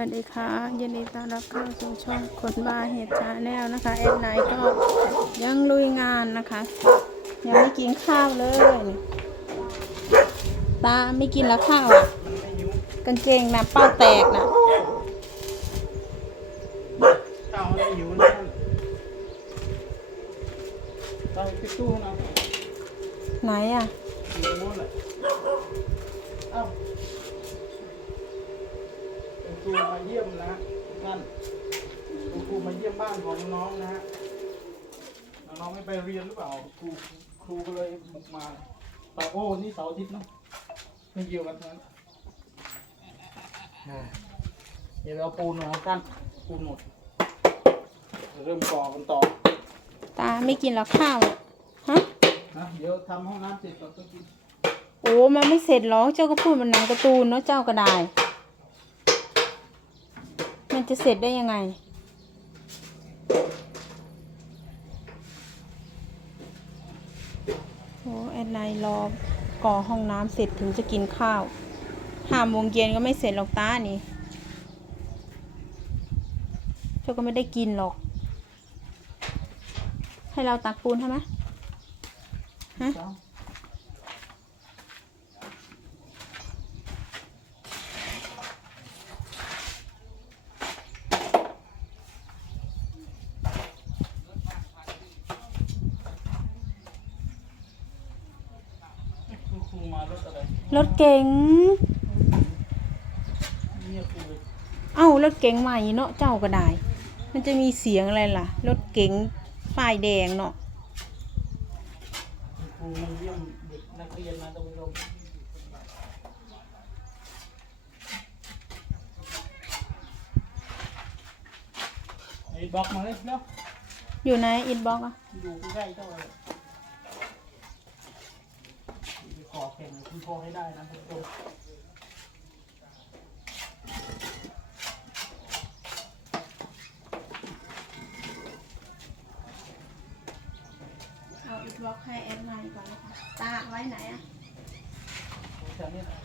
วัสดีค่ะยินดีต้อนรับเข้าสู่ช่องคนบ้าเหตุชาแนลนะคะแอดไนก็ยังลุยงานนะคะ ยังไม่กินข้าวเลยนี่ตาไม่กินแล้วข้าวอะกางเกงนะเป้าแตกนะข้าวไม่อยู่นั่นเราไปตู้นะไหนอะอยู่ตรงโน้นแหละเอ้าคุณ ครูมาเยี่ยมนะนั่นคุณครูมาเยี่ยมบ้านของน้องนะฮะน้องๆไม่ไปเรียนหรือเปล่าครูครูก็เลยบุกมาแต่โอ้นี่เสาร์อาทิตย์เนาะไม่เกี่ยวกันทั้งนั้นอ่าเดี๋ยวเราปูนมากั้นปูนหมดเริ่มก่อกันต่อตาไม่กินแล้วข้าวอะฮะ นะเดี๋ยวทำห้องน้ำเสร็จก่อนก็กิน โอ้ มันไม่เสร็จหรอก เจ้าก็พูดมันหนังการ์ตูนเนาะเจ้าก็ได้มัน จะเสร็จได้ยังไง โอ้แอดไนรอก่อห้องน้ำเสร็จถึงจะกินข้าวห้าโมงเย็นก็ไม่เสร็จหรอกตานี่เจ้าก็ไม่ได้กินหรอก ให้เราตักปูนใช่ไหมฮะ จ้า ครูครูมารถอะไรรถเก๋งเนี่ยครูเลยเอ้ารถเก๋งใหม่เนาะเจ้าก็ได้ มันจะมีเสียงอะไรล่ะ รถเก๋งป้ายแดงเนาะครูมาเยี่ยมเด็กนักเรียนมาตรงลมไอ้บล็อกมาเลยแล้วอยู่ในอินบ็อกอะอยู่ใกล้ๆเจ้าเลยขอแข่งคุณ พอให้ได้นะทุกคนเอาอีกบล็อกให้แอดมาดีกว่านนะคะตาไว้ไหนอะแถวนี้นะ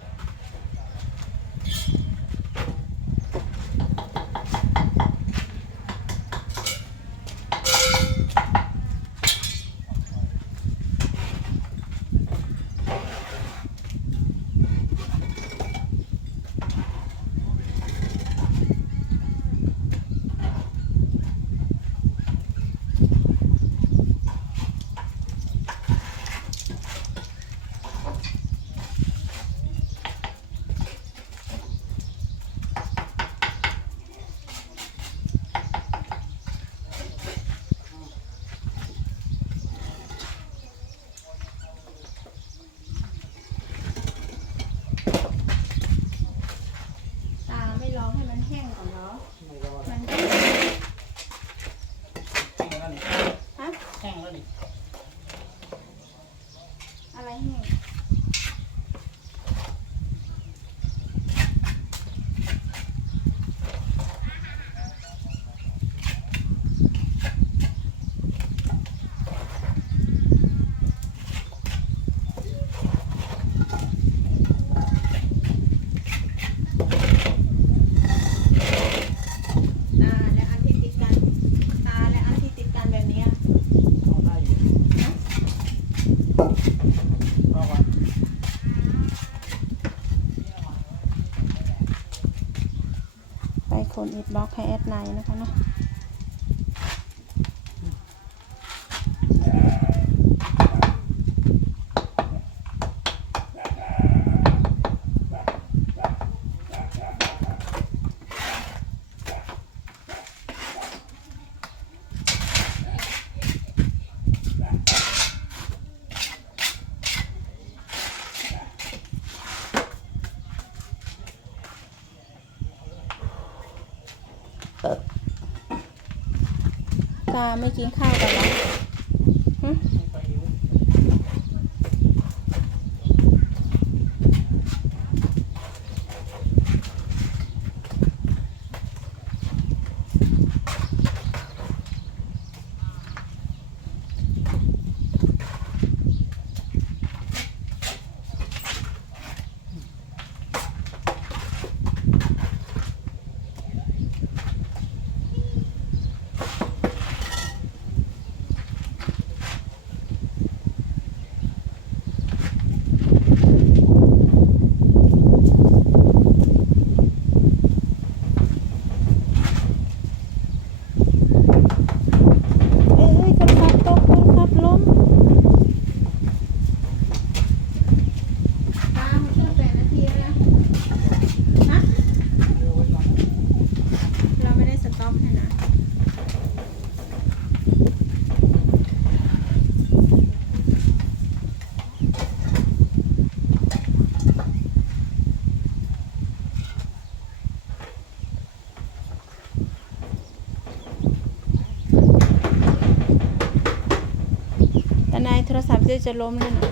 ตาไม่รอให้มันแห้งก่อนเหรอ ไม่รอด มันก็ แห้งแล้วนี่ ฮะ แห้งแล้วนี่ อะไรแห้งตาและอันที่ติดกัน ตาและอันที่ติดกันแบบเนี้ย เอาได้อยู่เอาวะ ไป คนอิดบล็อกให้แอดไนนะคะเนาะ ตาไม่กินข้าวกันเหรอ โทรศัพท์จะจะล้มเลยนะ